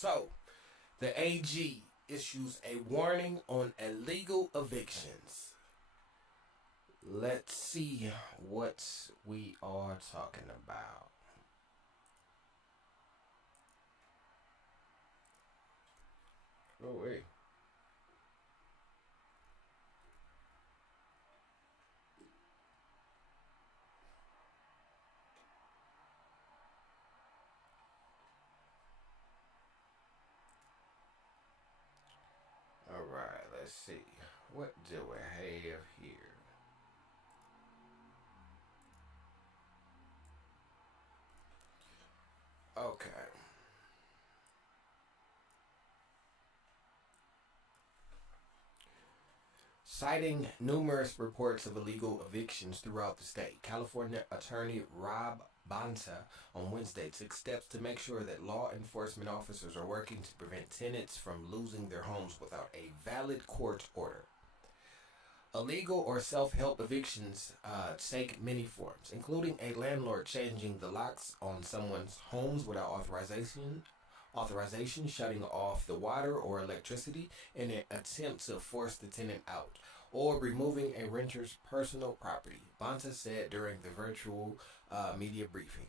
So, the AG issues a warning on illegal evictions. Let's see what we are talking about. Oh, wait. All right, let's see. What do we have here? Okay. Citing numerous reports of illegal evictions throughout the state, California Attorney Rob Bonta on Wednesday took steps to make sure that law enforcement officers are working to prevent tenants from losing their homes without a valid court order. Illegal or self-help evictions take many forms, including a landlord changing the locks on someone's homes without authorization, shutting off the water or electricity in an attempt to force the tenant out, or removing a renter's personal property, Bonta said during the virtual media briefing.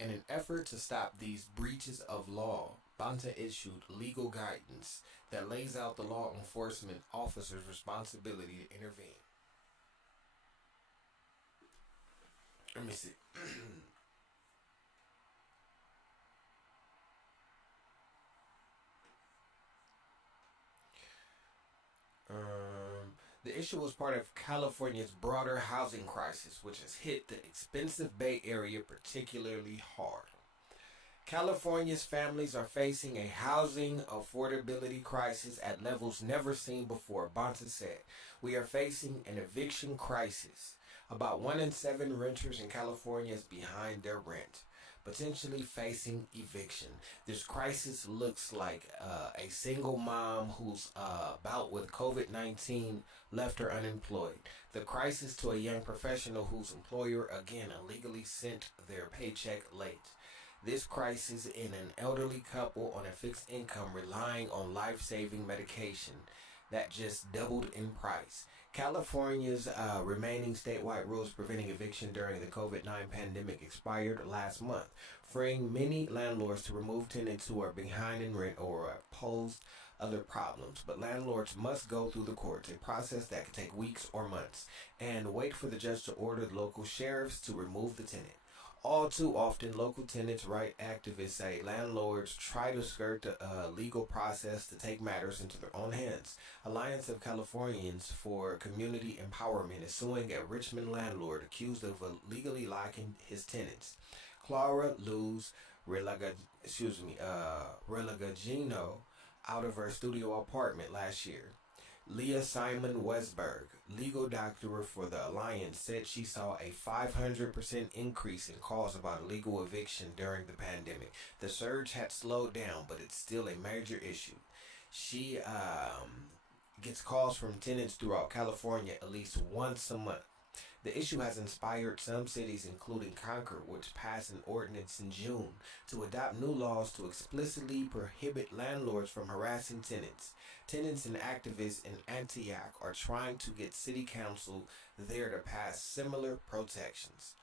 In an effort to stop these breaches of law, Bonta issued legal guidance that lays out the law enforcement officer's responsibility to intervene. Let me see. The issue was part of California's broader housing crisis, which has hit the expensive Bay Area particularly hard. California's families are facing a housing affordability crisis at levels never seen before, Bonta said. We are facing an eviction crisis. About 1 in 7 renters in California is behind their rent, potentially facing eviction. This crisis looks like a single mom who's about with COVID-19 left her unemployed. The crisis to a young professional whose employer again illegally sent their paycheck late. This crisis in an elderly couple on a fixed income relying on life-saving medication that just doubled in price. California's remaining statewide rules preventing eviction during the COVID-19 pandemic expired last month, freeing many landlords to remove tenants who are behind in rent or pose other problems. But landlords must go through the courts, a process that can take weeks or months, and wait for the judge to order the local sheriffs to remove the tenant. All too often, local tenants' right activists say landlords try to skirt the legal process to take matters into their own hands. Alliance of Californians for Community Empowerment is suing a Richmond landlord accused of illegally locking his tenants. Clara Luz Religagino out of her studio apartment last year. Leah Simon Westberg, legal doctor for the Alliance, said she saw a 500% increase in calls about illegal eviction during the pandemic. The surge had slowed down, but it's still a major issue. She gets calls from tenants throughout California at least once a month. The issue has inspired some cities, including Concord, which passed an ordinance in June to adopt new laws to explicitly prohibit landlords from harassing tenants. Tenants and activists in Antioch are trying to get city council there to pass similar protections.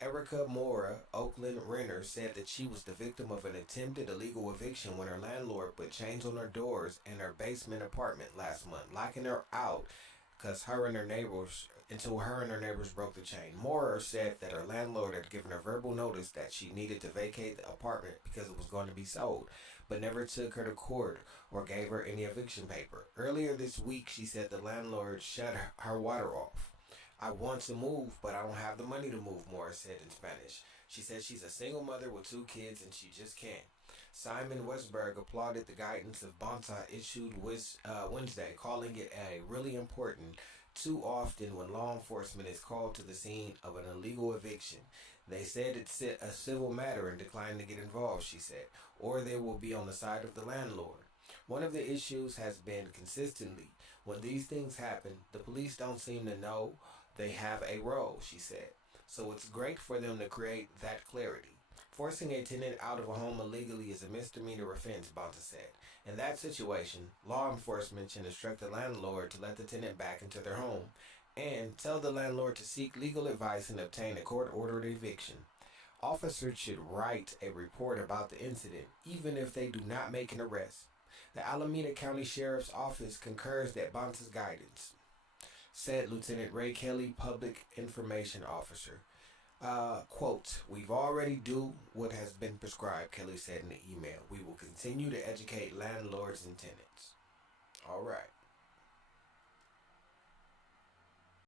Erica Mora, Oakland renter, said that she was the victim of an attempted illegal eviction when her landlord put chains on her doors in her basement apartment last month, locking her out because her and her neighbors until her and her neighbors broke the chain. Mora said that her landlord had given her verbal notice that she needed to vacate the apartment because it was going to be sold, but never took her to court or gave her any eviction paper. Earlier this week, she said the landlord shut her water off. I want to move, but I don't have the money to move, Mora said in Spanish. She said she's a single mother with 2 kids and she just can't. Simon Westberg applauded the guidance of Bonta issued Wednesday, calling it a really important. Too often when law enforcement is called to the scene of an illegal eviction, they said it's a civil matter and declined to get involved, she said, or they will be on the side of the landlord. One of the issues has been consistently, when these things happen, the police don't seem to know they have a role, she said. So it's great for them to create that clarity. Forcing a tenant out of a home illegally is a misdemeanor offense, Bonta said. In that situation, law enforcement should instruct the landlord to let the tenant back into their home and tell the landlord to seek legal advice and obtain a court-ordered eviction. Officers should write a report about the incident, even if they do not make an arrest. The Alameda County Sheriff's Office concurs that Bonta's guidance, said Lieutenant Ray Kelly, Public Information Officer. Quote, "We've already do what has been prescribed," Kelly said in the email. "We will continue to educate landlords and tenants." All right.